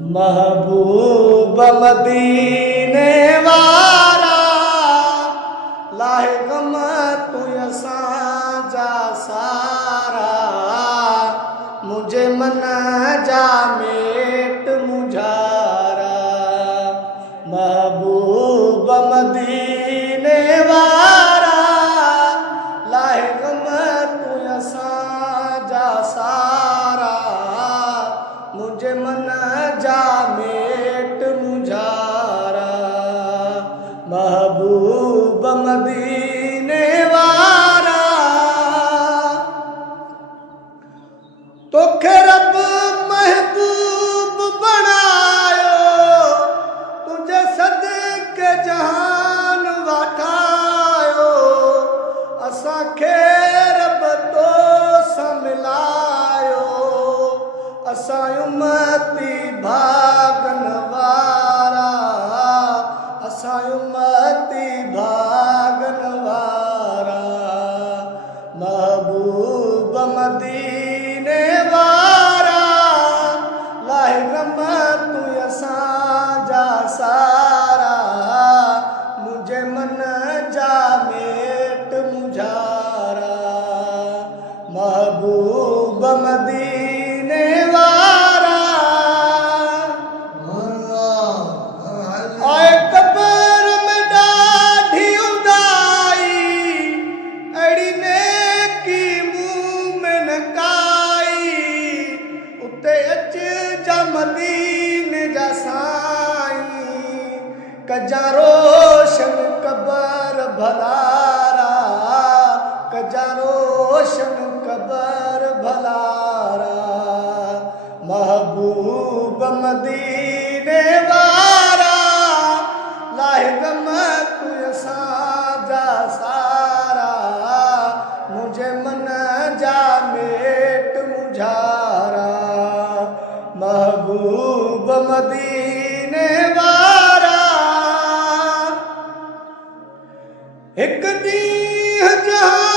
महबूब मदीने वारा लाहे गम तू असांजा सारा मुझे मन जा मेट मुझारा महबूब मदीने वारा लाहे गम तू असांजा सारा मुझे मन जा मेट मुझारा महबूब मदीने वारा तोखे रब महबूब बनायो तुझे सदके जहान वठायो असांखे रब तो मिलायो असां उम्मती भागन वारा असां उम्मती भागन वारा महबूब मदीने वारा लाहे गम तू असांजा सारा मुझे मन जा मेट मुझारा महबूब मदीने वारा आए कबर में डाढ़ी उदाई अड़ी नेकी मुंह में नकाई उते अच जा मदीने जा साईं कजा रोशन कबर भलारा कजा रोशन कबर भलारा महबूब मदीने वारा लाहे गम तू असांजा सारा मुझे मन जा मेट मुझारा महबूब मदीने वारा एक ॾींहुं जहां